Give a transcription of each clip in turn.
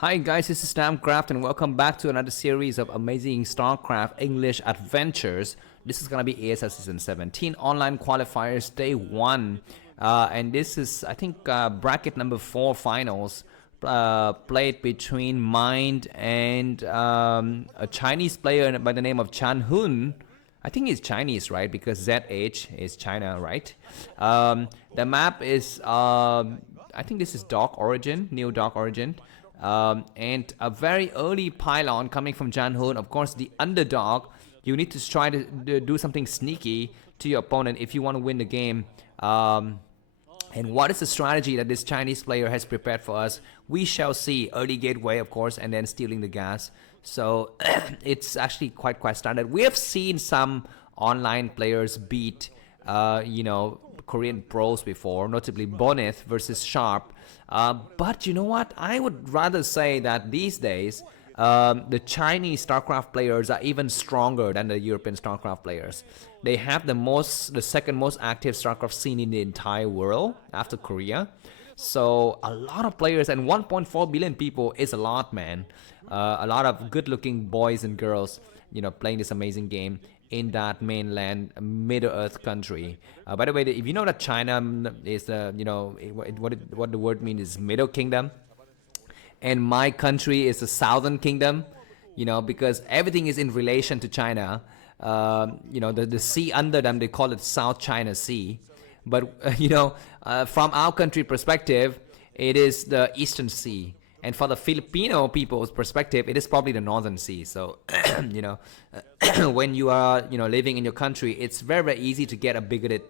Hi guys, this is Starcraft and welcome back to another series of amazing Starcraft English adventures. This is gonna be ASL Season 17 online qualifiers day 1, and this is I think bracket number 4 finals played between Mind and a Chinese player by the name of Zhanhun. I think he's Chinese, right? Because ZH is China, right? The map is I think this is Dark Origin, New Dark Origin. And a very early pylon coming from Zhanhun. Of course, the underdog. You need to try to do something sneaky to your opponent if you want to win the game. And what is the strategy that this Chinese player has prepared for us? We shall see. Early gateway, of course, and then stealing the gas. So it's actually quite standard. We have seen some online players beat, Korean pros before, notably Boneth versus Sharp. But you know what? I would rather say that these days, the Chinese StarCraft players are even stronger than the European StarCraft players. They have the second most active StarCraft scene in the entire world after Korea. So a lot of players, and 1.4 billion people is a lot, man. A lot of good-looking boys and girls, playing this amazing game in that mainland Middle Earth country. By the way, if you know that China is what the word means is Middle Kingdom, and my country is the Southern Kingdom, because everything is in relation to China. The sea under them, they call it South China Sea. But, from our country perspective, it is the Eastern Sea. And for the Filipino people's perspective, it is probably the Northern Sea. So, when you are, living in your country, it's very easy to get a bigoted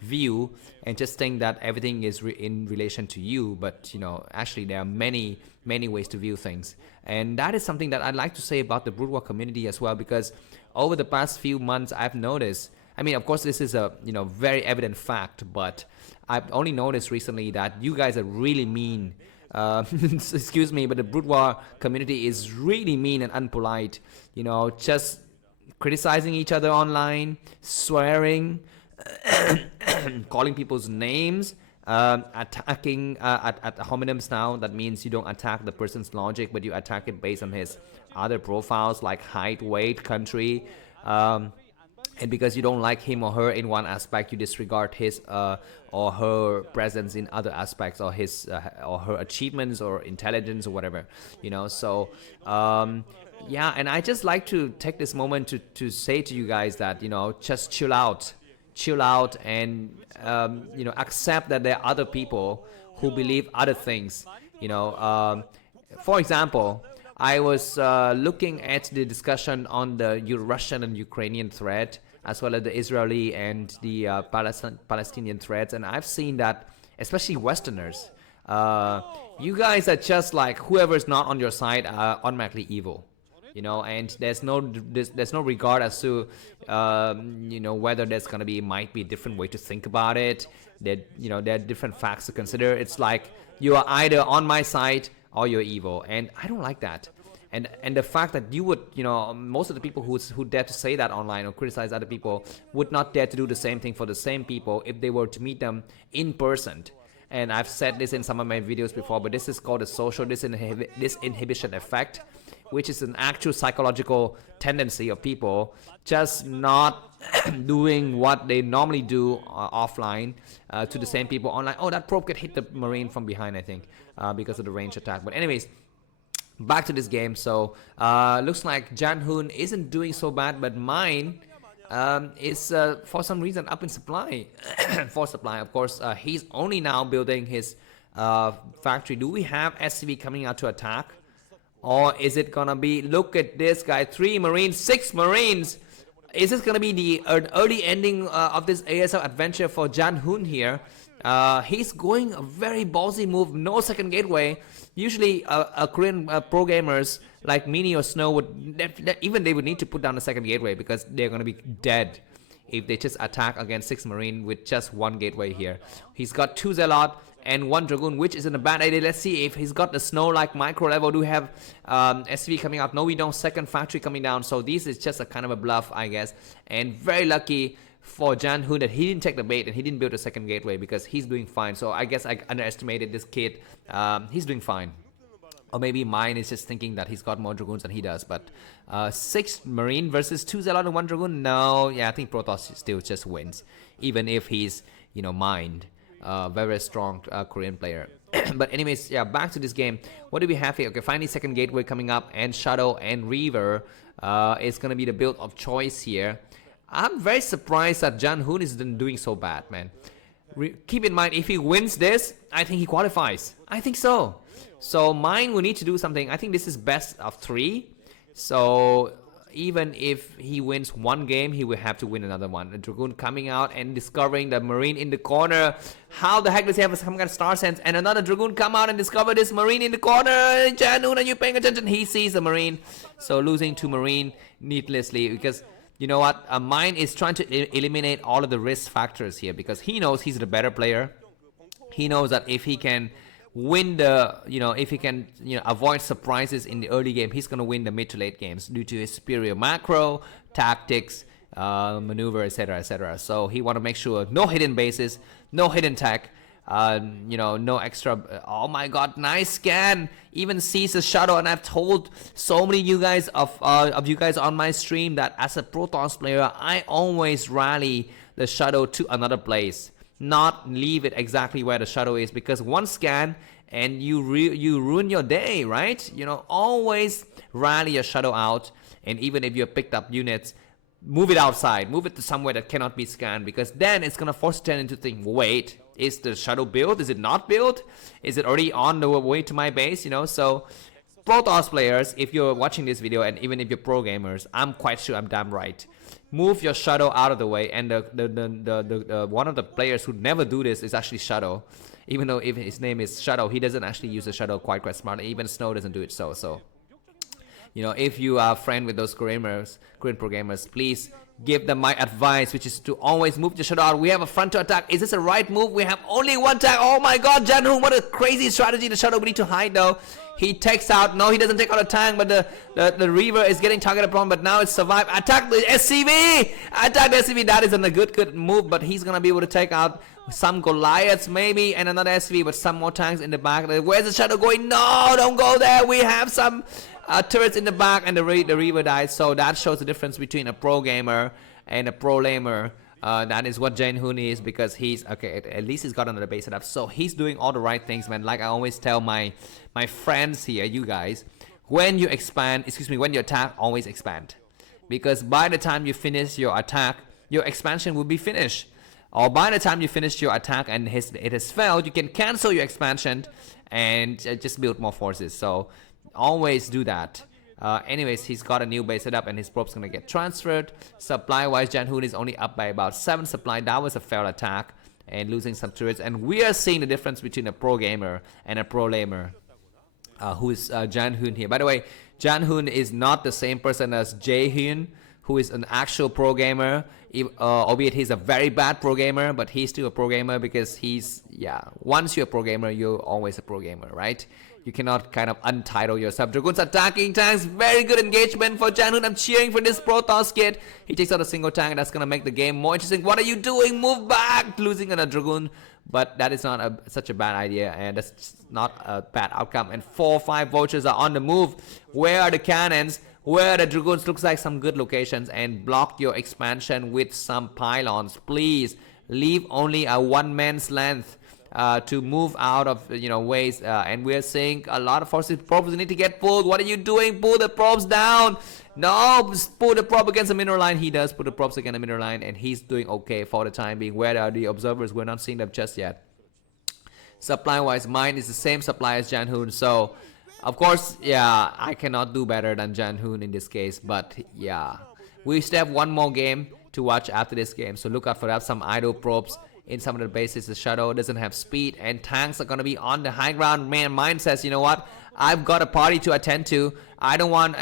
view and just think that everything is in relation to you. But, actually there are many ways to view things. And that is something that I'd like to say about the Brood War community as well, because over the past few months, I've noticed, I mean, of course, this is a, very evident fact, but I've only noticed recently that you guys are really mean. Excuse me, but the Brood War community is really mean and unpolite. Just criticizing each other online, swearing, calling people's names, attacking at homonyms now. That means you don't attack the person's logic, but you attack it based on his other profiles like height, weight, country. And because you don't like him or her in one aspect, you disregard his or her presence in other aspects, or his or her achievements or intelligence or whatever, So, yeah, and I just like to take this moment to say to you guys that, just chill out, and accept that there are other people who believe other things. For example, I was looking at the discussion on the Russian and Ukrainian thread, as well as the Israeli and the Palestinian threads, and I've seen that, especially Westerners, you guys are just like whoever's not on your side are automatically evil, and there's no regard as to whether there's gonna be might be a different way to think about it. There are different facts to consider. It's like you are either on my side or you're evil, and I don't like that. And the fact that you would, most of the people who dare to say that online or criticize other people would not dare to do the same thing for the same people if they were to meet them in person. And I've said this in some of my videos before, but this is called a social disinhibition effect, which is an actual psychological tendency of people just not doing what they normally do offline to the same people online. Oh, that probe could hit the Marine from behind, I think, because of the range attack. But anyways, back to this game. So looks like Zhanhun isn't doing so bad, but mine is for some reason up in supply. For supply, of course, he's only now building his factory. Do we have SCV coming out to attack, or is it gonna be, look at this guy, 3 Marines, 6 Marines? Is this gonna be the early ending of this ASL adventure for Zhanhun here? He's going a very ballsy move, no second gateway. Usually Korean pro gamers like Mini or Snow would they would need to put down a second gateway, because they're going to be dead if they just attack against 6 Marine with just 1 gateway here. He's got 2 Zealot and 1 Dragoon, which isn't a bad idea. Let's see if he's got the Snow like micro level. Do we have SV coming out? No, we don't. Second factory coming down. So this is just a kind of a bluff, I guess. And very lucky for Zhanhun that he didn't take the bait and he didn't build a second gateway, because he's doing fine. So I guess I underestimated this kid. He's doing fine. Or maybe mine is just thinking that he's got more Dragoons than he does. But 6 Marine versus 2 Zealot and 1 Dragoon? No, yeah, I think Protoss still just wins. Even if he's, mined. Very strong Korean player. But anyways, yeah, back to this game. What do we have here? Okay, finally second gateway coming up. And Shadow and Reaver is going to be the build of choice here. I'm very surprised that Zhanhun isn't doing so bad, man. Keep in mind, if he wins this, I think he qualifies. I think so. So mine will need to do something. I think this is best of 3. So even if he wins one game, he will have to win another one. The Dragoon coming out and discovering the Marine in the corner. How the heck does he have some kind of star sense? And another Dragoon come out and discover this Marine in the corner. Zhanhun, are you paying attention? He sees the Marine. So losing to Marine needlessly, because you know what? Mine is trying to eliminate all of the risk factors here, because he knows he's the better player. He knows that if he can win the, if he can, avoid surprises in the early game, he's going to win the mid to late games due to his superior macro, tactics, maneuver, etc., etc. So he want to make sure no hidden bases, no hidden tech, no extra. Oh my god, nice scan. Even sees a shadow, and I've told so many you guys of you guys on my stream that as a Protoss player, I always rally the shadow to another place, not leave it exactly where the shadow is, because one scan and you ruin your day, right? Always rally your shadow out, and even if you picked up units, move it outside, move it to somewhere that cannot be scanned, because then it's gonna force the tenant to think, wait, is the shadow built? Is it not built? Is it already on the way to my base? So Protoss players, if you're watching this video, and even if you're pro gamers, I'm quite sure I'm damn right. Move your shadow out of the way, and the one of the players who never do this is actually Shadow. Even though if his name is Shadow, he doesn't actually use the shadow quite smartly. Even Snow doesn't do it so. If you are a friend with those Korean pro gamers, please give them my advice, which is to always move the shadow out. We have a front to attack. Is this a right move? We have only one tag. Oh my god, Zhanhun, what a crazy strategy. The shadow we need to hide though. He takes out, no, he doesn't take out a tank, but the Reaver is getting targeted upon, but now it's survived. Attack the SCV! Attack the SCV, that isn't a good move, but he's gonna be able to take out some Goliaths maybe, and another SCV, but some more tanks in the back. Where's the shadow going? No, don't go there. We have some turrets in the back, and the Reaver dies. So that shows the difference between a pro gamer and a pro lamer. That is what Zhanhun is, because he's okay. At least he's got another base setup, so he's doing all the right things, man. Like I always tell my friends here, you guys, when you attack, always expand, because by the time you finish your attack, your expansion will be finished. Or by the time you finish your attack and it has failed, you can cancel your expansion and just build more forces. So always do that. Anyways, he's got a new base setup, and his probes gonna get transferred. Supply wise, Zhanhun is only up by about 7 supply. That was a fair attack, and losing some turrets. And we are seeing the difference between a pro gamer and a pro lamer, who is Zhanhun here. By the way, Zhanhun is not the same person as Jaehyun, who is an actual pro gamer, albeit he's a very bad pro gamer, but he's still a pro gamer, because once you're a pro gamer, you're always a pro gamer, right? You cannot kind of untitle yourself. Dragoons attacking tanks. Very good engagement for Zhanhun. I'm cheering for this Protoss kid. He takes out a single tank, and that's going to make the game more interesting. What are you doing? Move back. Losing on a Dragoon. But that is not such a bad idea, and that's not a bad outcome. And 4 or 5 vultures are on the move. Where are the cannons? Where are the Dragoons? Looks like some good locations. And block your expansion with some pylons. Please leave only a one-man's length to move out of ways, and we're seeing a lot of forces. Probes need to get pulled. What are you doing? Pull the probes down. No, pull the probe against the mineral line. He does put the probes against the mineral line, and he's doing okay for the time being. Where are the observers? We're not seeing them just yet. Supply wise, mine is the same supply as Zhanhun, so of course, I cannot do better than Zhanhun in this case. But we still have one more game to watch after this game, so look out for that. Some idle probes in some of the bases. The shadow doesn't have speed, and tanks are going to be on the high ground. Man, mine says, you know what, I've got a party to attend to. I don't want,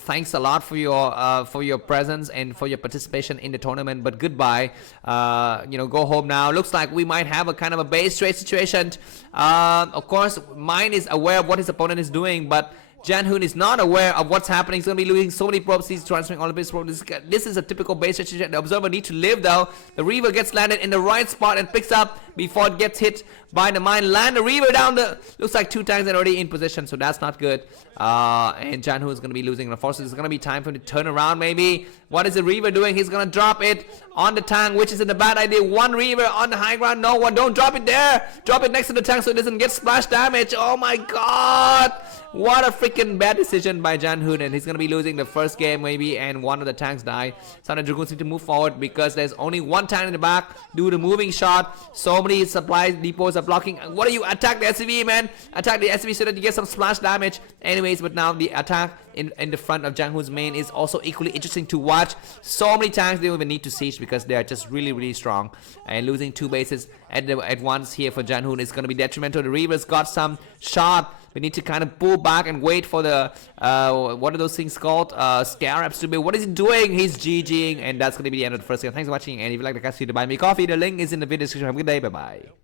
thanks a lot for your presence and for your participation in the tournament, but goodbye. Go home now. Looks like we might have a kind of a base trade situation. Of course, mine is aware of what his opponent is doing, but Zhanhun is not aware of what's happening. He's going to be losing so many probes. He's transferring all of his probes. This is a typical base strategy. The observer needs to live though. The Reaver gets landed in the right spot and picks up before it gets hit by the mine. Land the Reaver down the... Looks like 2 tanks are already in position, so that's not good. And Zhanhun is going to be losing. And of course, it's going to be time for him to turn around maybe. What is the Reaver doing? He's going to drop it on the tank, which isn't a bad idea. 1 Reaver on the high ground. No one. Don't drop it there. Drop it next to the tank so it doesn't get splash damage. Oh my god. What a freaking bad decision by Zhanhun, and he's going to be losing the first game maybe, and one of the tanks die. Southern Dragoons need to move forward because there's only 1 tank in the back. Do the moving shot. So many supply depots are blocking. What do you attack the SCV, man? Attack the SCV so that you get some splash damage. Anyways, but now the attack in the front of Zhanhun's main is also equally interesting to watch. So many tanks they don't even need to siege because they are just really strong. And losing 2 bases at once here for Zhanhun is going to be detrimental. The Reaver's got some shot. We need to kind of pull back and wait for the, what are those things called? Scarabs to be. What is he doing? He's GGing, and that's going to be the end of the first game. Thanks for watching, and if you like the cast, you to buy me coffee. The link is in the video description. Have a good day. Bye-bye.